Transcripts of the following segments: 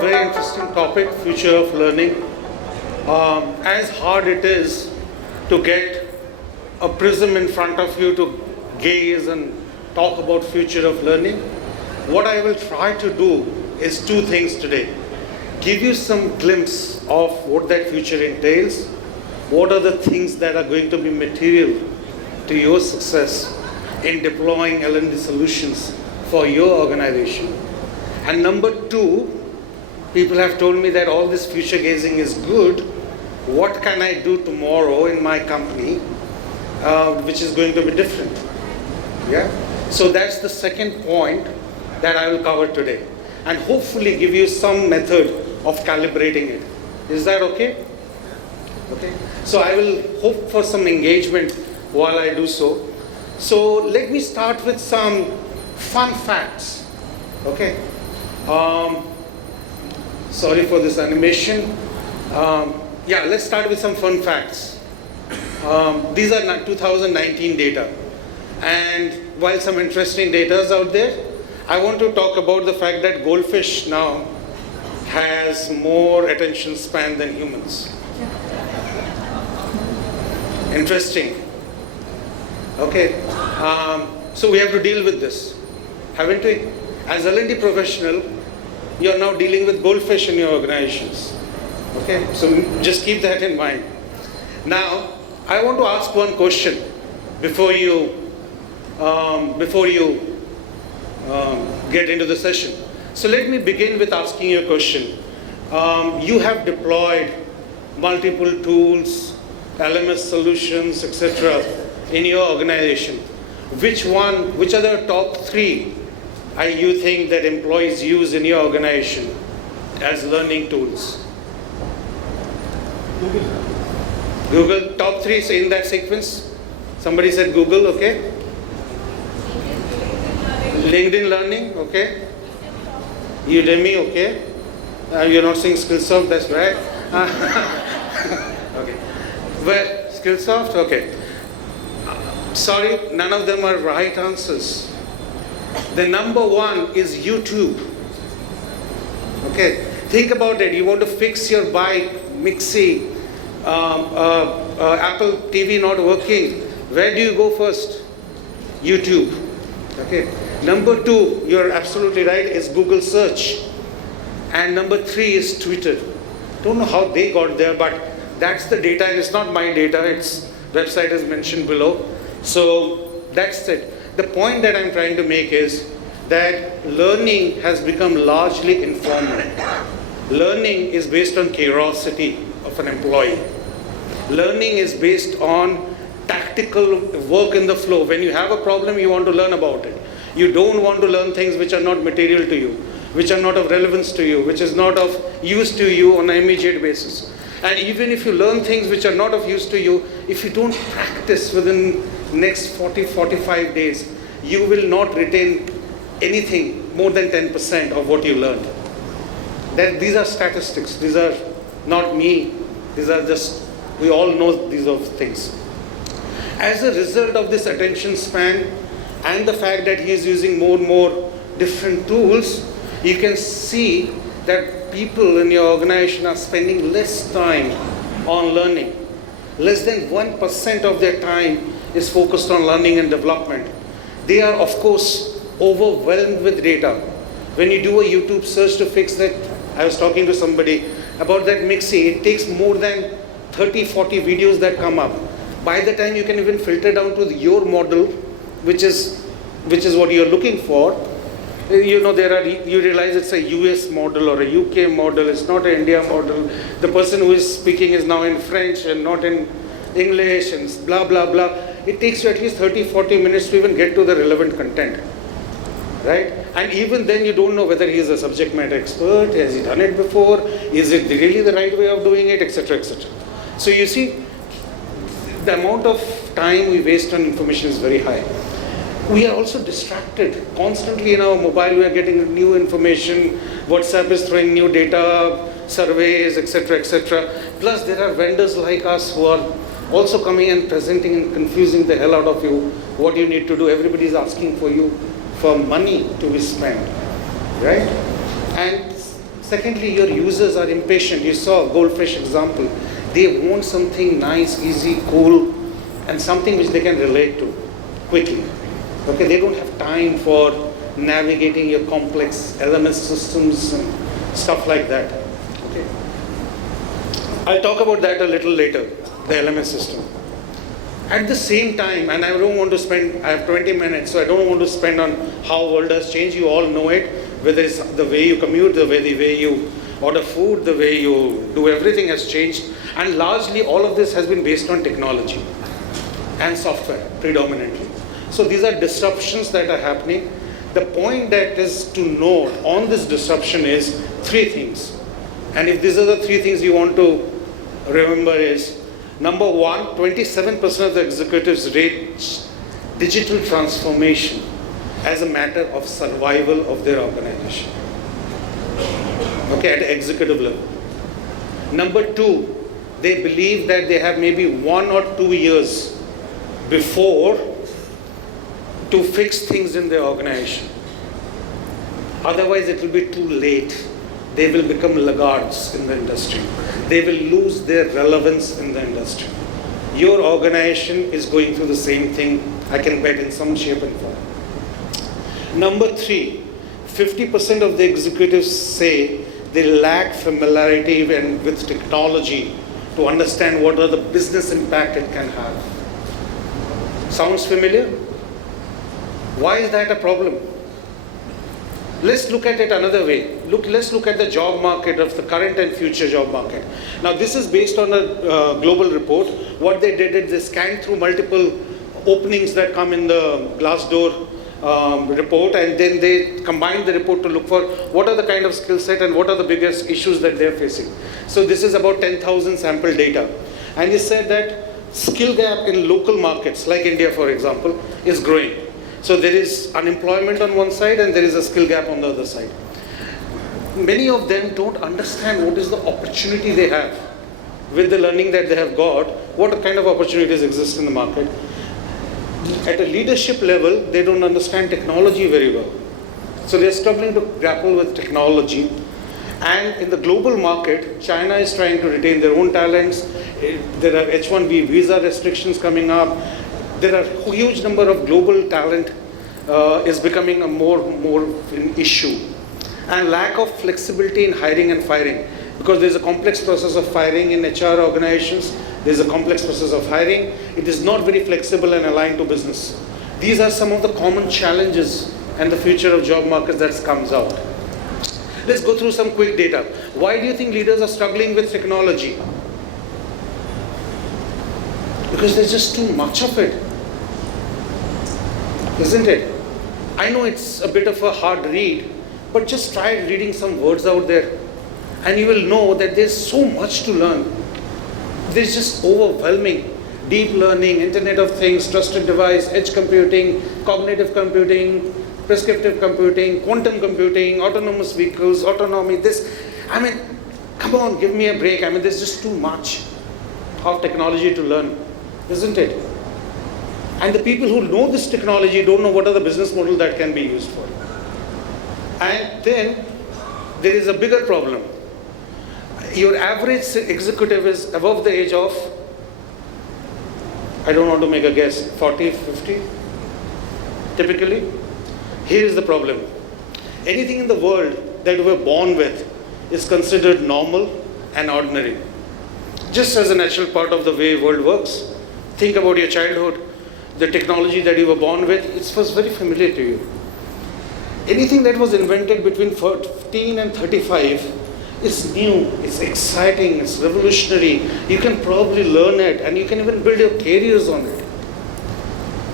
a very interesting topic, future of learning. As hard it is to get a prism in front of you to gaze and talk about future of learning, what I will try to do is two things today. Give you some glimpse of what that future entails, what are the things that are going to be material to your success in deploying L&D solutions for your organization. And number two, people have told me that all this future gazing is good. What can I do tomorrow in my company which is going to be different? Yeah. So that's the second point that I will cover today, and hopefully give you some method of calibrating it. Is that okay? Okay. So I will hope for some engagement while I do so. So let me start with some fun facts. Okay. Sorry for this animation. Yeah, let's start with some fun facts. These are 2019 data. And while some interesting data is out there, I want to talk about the fact that goldfish now has more attention span than humans. Interesting. Okay. So we have to deal with this, haven't we? As L&D professional, you're now dealing with goldfish in your organizations. Okay, so just keep that in mind. Now, I want to ask one question before you get into the session. So let me begin with asking you a question. You have deployed multiple tools, LMS solutions, etc. in your organization. Which are the top three you think that employees use in your organization as learning tools? Google, top three, so in that sequence. Somebody said Google, okay. LinkedIn Learning, okay. Udemy, okay. You're not saying Skillsoft, that's right. Okay. Well, Skillsoft, okay. Sorry, none of them are right answers. The number one is YouTube. Okay, think about it. You want to fix your bike, mixie, Apple TV not working. Where do you go first? YouTube. Okay. Number two, you're absolutely right, is Google search. And number three is Twitter. Don't know how they got there, but that's the data, and it's not my data. Its website is mentioned below. So that's it. The point that I'm trying to make is that learning has become largely informal. Learning is based on curiosity of an employee. Learning is based on tactical work in the flow. When you have a problem, you want to learn about it. You don't want to learn things which are not material to you, which are not of relevance to you, which is not of use to you on an immediate basis. And even if you learn things which are not of use to you, if you don't practice within next 40-45 days, you will not retain anything more than 10% of what you learned. These are statistics. These are not me. These are just, we all know these are things. As a result of this attention span and the fact that he is using more and more different tools, you can see that people in your organization are spending less time on learning. Less than 1% of their time is focused on learning and development. They are, of course, overwhelmed with data. When you do a YouTube search to fix that, I was talking to somebody about that mixie, it takes more than 30-40 videos that come up. By the time you can even filter down to your model, which is what you're looking for, you know, you realize it's a US model or a UK model, it's not an India model. The person who is speaking is now in French and not in English and blah, blah, blah. It takes you at least 30-40 minutes to even get to the relevant content, right? And even then you don't know whether he is a subject matter expert, has he done it before, is it really the right way of doing it, etc., etc. So you see, the amount of time we waste on information is very high. We are also distracted. Constantly in our mobile we are getting new information. WhatsApp is throwing new data, surveys, etc., etc. Plus there are vendors like us who are also coming and presenting and confusing the hell out of you what you need to do. Everybody is asking for you for money to be spent, right? And Secondly, your users are impatient. You saw Goldfish example. They want something nice, easy, cool, and something which they can relate to quickly. Okay, they don't have time for navigating your complex LMS systems and stuff like that. Okay, I'll talk about that a little later, the LMS system. At the same time, and I don't want to spend, I have 20 minutes, so I don't want to spend on how world has changed. You all know it, whether it's the way you commute, the way you order food, the way you do everything has changed. And largely all of this has been based on technology and software predominantly. So these are disruptions that are happening. The point that is to note on this disruption is three things. And if these are the three things you want to remember is, number one, 27% of the executives rate digital transformation as a matter of survival of their organization. Okay, at executive level. Number two, they believe that they have maybe 1 or 2 years before to fix things in their organization. Otherwise, it will be too late. They will become laggards in the industry. They will lose their relevance in the industry. Your organization is going through the same thing, I can bet, in some shape and form. Number three, 50% of the executives say they lack familiarity with technology to understand what are the business impact it can have. Sounds familiar? Why is that a problem? Let's look at it another way. Let's look at the job market of the current and future job market. Now this is based on a global report. What they did is they scanned through multiple openings that come in the Glassdoor report, and then they combined the report to look for what are the kind of skill set and what are the biggest issues that they're facing. So this is about 10,000 sample data. And they said that skill gap in local markets like India, for example, is growing. So there is unemployment on one side and there is a skill gap on the other side. Many of them don't understand what is the opportunity they have with the learning that they have got, what kind of opportunities exist in the market. At a leadership level, they don't understand technology very well. So they're struggling to grapple with technology. And in the global market, China is trying to retain their own talents. There are H-1B visa restrictions coming up. There are a huge number of global talent is becoming a more an issue. And lack of flexibility in hiring and firing. Because there's a complex process of firing in HR organizations. There's a complex process of hiring. It is not very flexible and aligned to business. These are some of the common challenges and the future of job markets that comes out. Let's go through some quick data. Why do you think leaders are struggling with technology? Because there's just too much of it. Isn't it? I know it's a bit of a hard read, but just try reading some words out there and you will know that there's so much to learn. There's just overwhelming. Deep learning, Internet of Things, trusted device, edge computing, cognitive computing, prescriptive computing, quantum computing, autonomous vehicles, autonomy, this. I mean, come on, give me a break. I mean, there's just too much of technology to learn, isn't it? And the people who know this technology don't know what are the business models that can be used for. And then there is a bigger problem. Your average executive is above the age of, I don't want to make a guess, 40, 50, typically. Here is the problem. Anything in the world that we're born with is considered normal and ordinary. Just as a natural part of the way world works. Think about your childhood. The technology that you were born with, it was very familiar to you. Anything that was invented between 15 and 35 is new, it's exciting, it's revolutionary. You can probably learn it and you can even build your careers on it.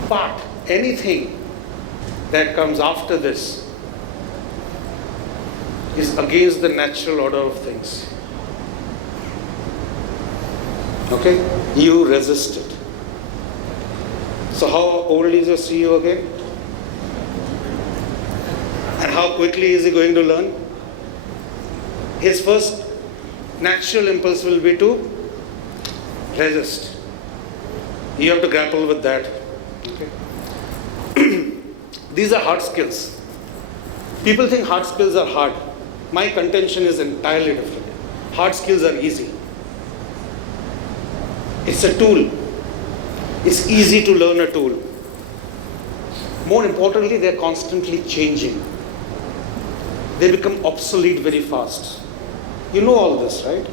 But anything that comes after this is against the natural order of things. Okay? You resist it. So how old is your CEO again? And how quickly is he going to learn? His first natural impulse will be to resist. You have to grapple with that. Okay. These are hard skills. People think hard skills are hard. My contention is entirely different. Hard skills are easy. It's a tool. It's easy to learn a tool. More importantly, they're constantly changing. They become obsolete very fast. You know all this, right?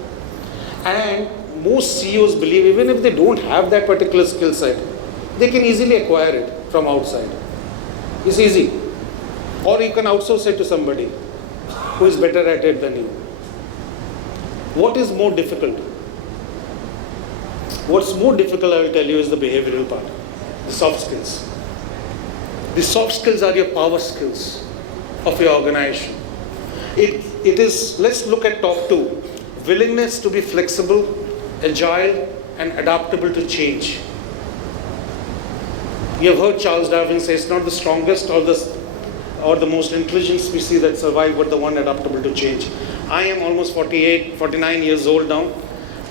And most CEOs believe even if they don't have that particular skill set, they can easily acquire it from outside. It's easy. Or you can outsource it to somebody who is better at it than you. What is more difficult? What's more difficult, I will tell you, is the behavioral part, the soft skills. The soft skills are your power skills of your organization. It is, let's look at top two. Willingness to be flexible, agile, and adaptable to change. You have heard Charles Darwin say it's not the strongest or the most intelligent species that survive, but the one adaptable to change. I am almost 49 years old now,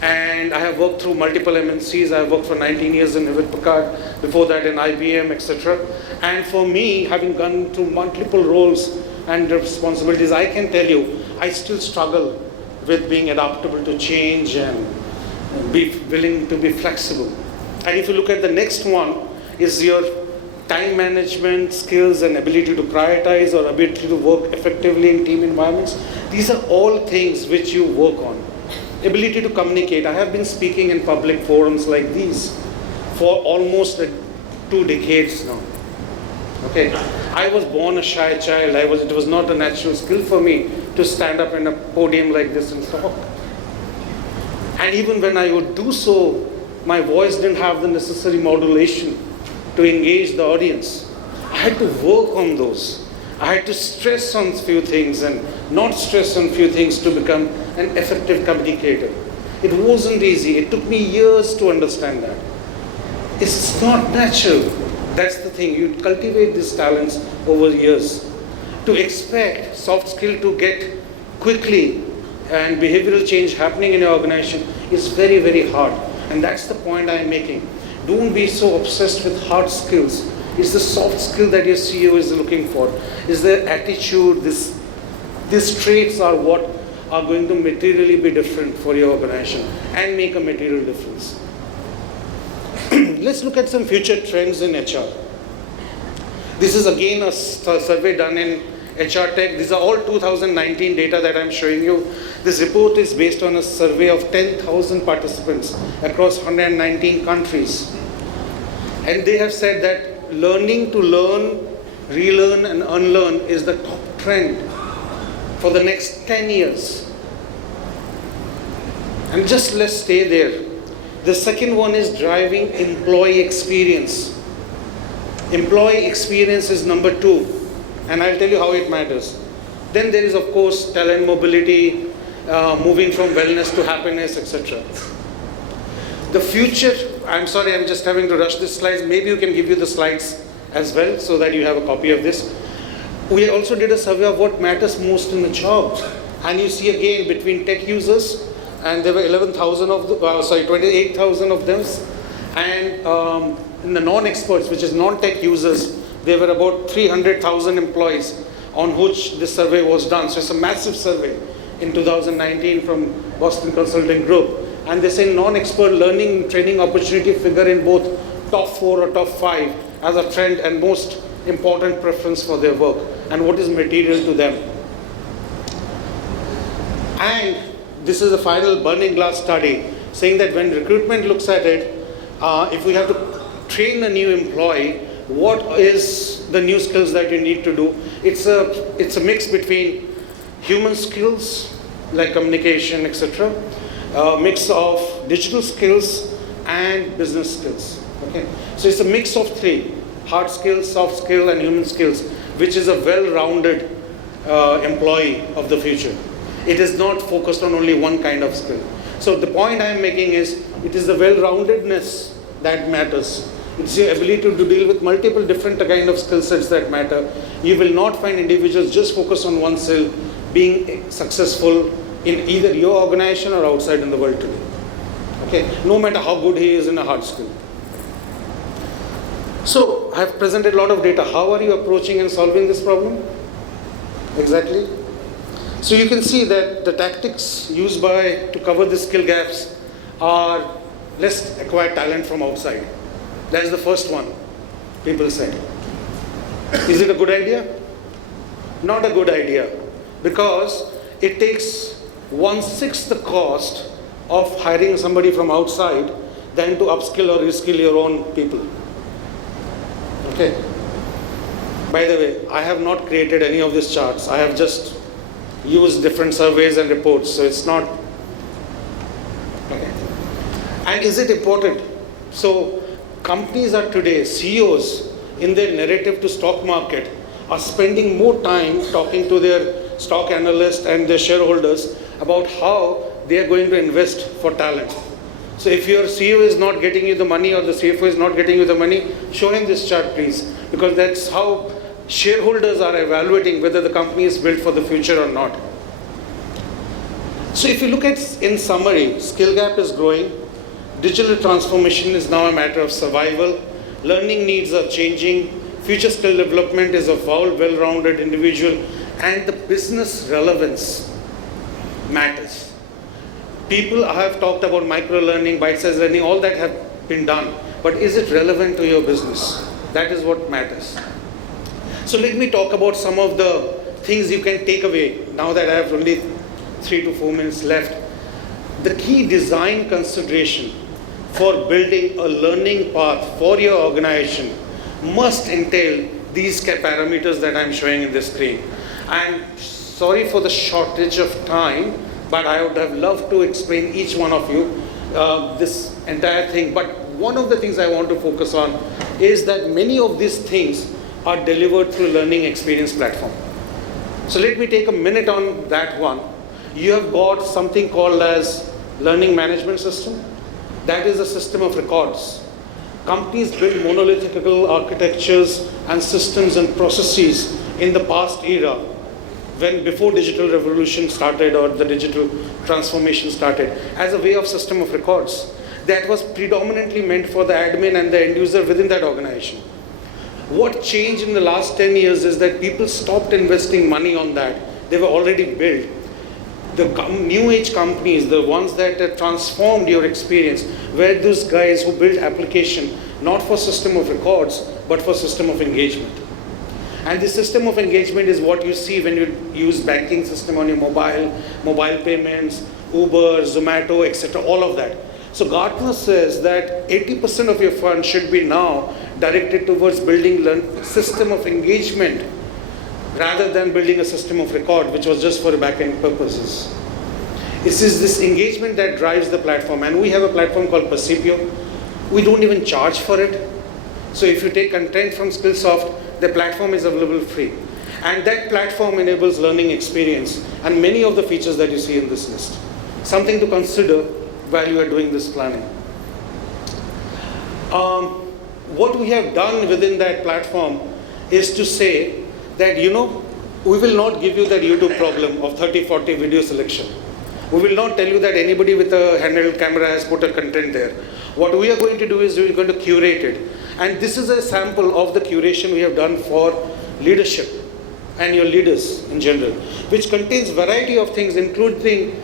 and I have worked through multiple MNCs. I have worked for 19 years in Hewlett-Packard, before that in IBM, etc. And for me, having gone through multiple roles and responsibilities, I can tell you, I still struggle with being adaptable to change and be willing to be flexible. And if you look at the next one, is your time management skills and ability to prioritize or ability to work effectively in team environments. These are all things which you work on. Ability to communicate. I have been speaking in public forums like these for almost 2 decades now. Okay, I was born a shy child. It was not a natural skill for me to stand up in a podium like this and talk. And even when I would do so, my voice didn't have the necessary modulation to engage the audience. I had to work on those. I had to stress on few things and not stress on few things to become an effective communicator. It wasn't easy. It took me years to understand that. It's not natural. That's the thing. You cultivate these talents over years. To expect soft skill to get quickly and behavioral change happening in your organization is very, very hard. And that's the point I'm making. Don't be so obsessed with hard skills. It's the soft skill that your CEO is looking for. Is their attitude, these traits are what are going to materially be different for your organization and make a material difference. Let's look at some future trends in HR. This is again a survey done in HR Tech. These are all 2019 data that I'm showing you. This report is based on a survey of 10,000 participants across 119 countries. And they have said that learning to learn, relearn and unlearn is the top trend for the next 10 years. And just let's stay there. The second one is driving employee experience. Employee experience is number 2. And I'll tell you how it matters. Then there is, of course, talent mobility, moving from wellness to happiness, etc. The future, I'm sorry, I'm just having to rush these slides. Maybe you can give you the slides as well so that you have a copy of this. We also did a survey of what matters most in the job. And you see again between tech users, and there were 28,000 of them. And in the non-experts, which is non-tech users, there were about 300,000 employees on which this survey was done. So it's a massive survey in 2019 from Boston Consulting Group. And they say non-expert learning and training opportunity figure in both top 4 or top 5 as a trend and most important preference for their work and what is material to them. And this is a final burning glass study saying that when recruitment looks at it, if we have to train a new employee, what is the new skills that you need to do? It's a mix between human skills like communication, etc., mix of digital skills and business skills. Okay, so it's a mix of 3: hard skills, soft skill, and human skills, which is a well-rounded employee of the future. It is not focused on only one kind of skill. So the point I'm making is it is the well-roundedness that matters. It's your ability to deal with multiple different kind of skill sets that matter. You will not find individuals just focus on one skill being successful in either your organization or outside in the world today. Okay, no matter how good he is in a hard skill. So I have presented a lot of data. How are you approaching and solving this problem? Exactly. So you can see that the tactics used to cover the skill gaps are, let's acquire talent from outside. That's the first one, people said. Is it a good idea? Not a good idea, because it takes 1/6 the cost of hiring somebody from outside than to upskill or reskill your own people. Okay. By the way, I have not created any of these charts. I have just used different surveys and reports, so it's not. Okay. And is it important? So companies are today, CEOs in their narrative to stock market are spending more time talking to their stock analysts and their shareholders about how they are going to invest for talent. So if your CEO is not getting you the money, or the CFO is not getting you the money, show him this chart, please, because that's how shareholders are evaluating whether the company is built for the future or not. So if you look at, in summary, skill gap is growing, digital transformation is now a matter of survival, learning needs are changing, future skill development is a well-rounded individual, and the business relevance matters. People have talked about micro-learning, bite-sized learning, all that have been done, but is it relevant to your business? That is what matters. So let me talk about some of the things you can take away, now that I have only 3 to 4 minutes left. The key design consideration for building a learning path for your organization must entail these parameters that I'm showing in the screen. I'm sorry for the shortage of time, but I would have loved to explain each one of you this entire thing. But one of the things I want to focus on is that many of these things are delivered through learning experience platform. So let me take a minute on that one. You have got something called as learning management system. That is a system of records. Companies build monolithic architectures and systems and processes in the past era, before digital revolution started or the digital transformation started, as a way of system of records that was predominantly meant for the admin and the end user within that organization. What changed in the last 10 years is that people stopped investing money on that. They were already built. The new age companies, the ones that have transformed your experience, were those guys who built application not for system of records, but for system of engagement. And the system of engagement is what you see when you use banking system on your mobile payments, Uber, Zomato, etc., all of that. So Gartner says that 80% of your fund should be now directed towards building a system of engagement rather than building a system of record, which was just for back-end purposes. This is this engagement that drives the platform. And we have a platform called Percipio. We don't even charge for it. So if you take content from Skillsoft, the platform is available free. And that platform enables learning experience and many of the features that you see in this list. Something to consider while you are doing this planning. What we have done within that platform is to say that, we will not give you that YouTube problem of 30-40 video selection. We will not tell you that anybody with a handheld camera has put a content there. What we are going to do is we are going to curate it. And this is a sample of the curation we have done for leadership and your leaders in general, which contains variety of things, including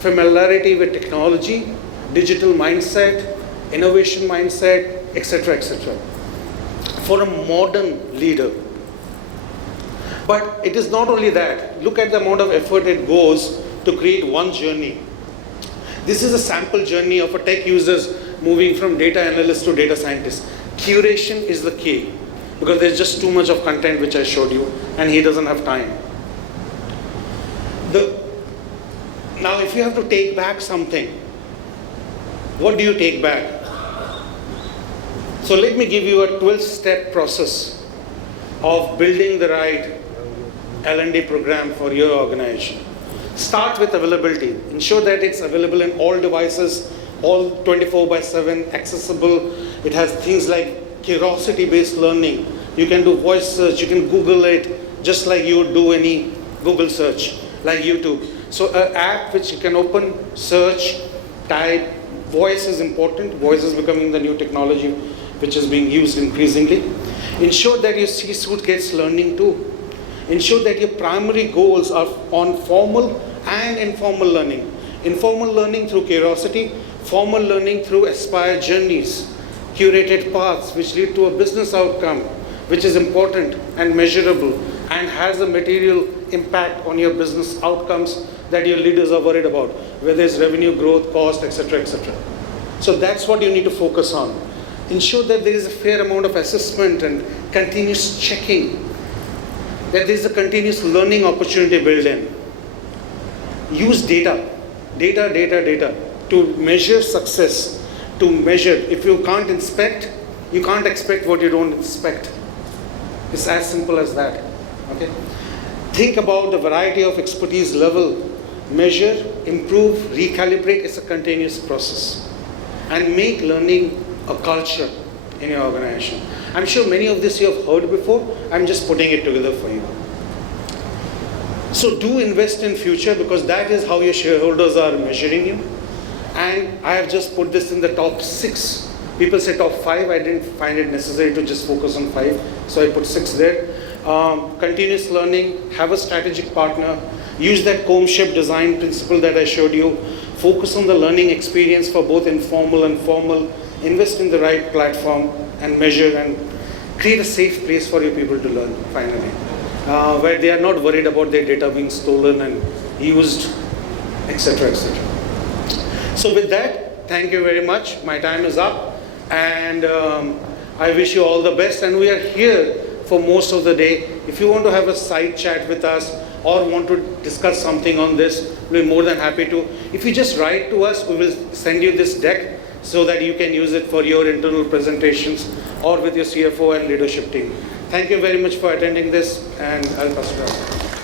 familiarity with technology, digital mindset, innovation mindset, etc., etc. for a modern leader. But it is not only that. Look at the amount of effort it goes to create one journey. This is a sample journey of a tech users moving from data analyst to data scientist. Curation is the key, because there's just too much of content which I showed you, and he doesn't have time. Now, if you have to take back something, what do you take back? So let me give you a 12-step process of building the right L&D program for your organization. Start with availability. Ensure that it's available in all devices, all 24/7, accessible. It has things like curiosity-based learning. You can do voice search, you can Google it, just like you would do any Google search, like YouTube. So an app which you can open, search, type. Voice is important. Voice is becoming the new technology which is being used increasingly. Ensure that your C-suite gets learning too. Ensure that your primary goals are on formal and informal learning. Informal learning through curiosity, formal learning through aspire journeys, curated paths which lead to a business outcome which is important and measurable and has a material impact on your business outcomes that your leaders are worried about, whether it's revenue growth, cost, etc., etc. So that's what you need to focus on. Ensure that there is a fair amount of assessment and continuous checking, that there is a continuous learning opportunity built in. Use data to measure success, to measure. If you can't inspect, you can't expect what you don't inspect. It's as simple as that. Okay? Think about the variety of expertise level. Measure, improve, recalibrate. It's a continuous process. And make learning a culture in your organization. I'm sure many of this you have heard before. I'm just putting it together for you. So do invest in future, because that is how your shareholders are measuring you. And I have just put this in the top 6. People say top 5. I didn't find it necessary to just focus on 5. So I put 6 there. Continuous learning, have a strategic partner, use that comb-shaped design principle that I showed you, focus on the learning experience for both informal and formal, invest in the right platform and measure, and create a safe place for your people to learn finally, where they are not worried about their data being stolen and used, etc., etc. So with that, thank you very much. My time is up, and I wish you all the best, and we are here for most of the day. If you want to have a side chat with us or want to discuss something on this, we're more than happy to. If you just write to us, we will send you this deck so that you can use it for your internal presentations or with your CFO and leadership team. Thank you very much for attending this, and I'll pass it on.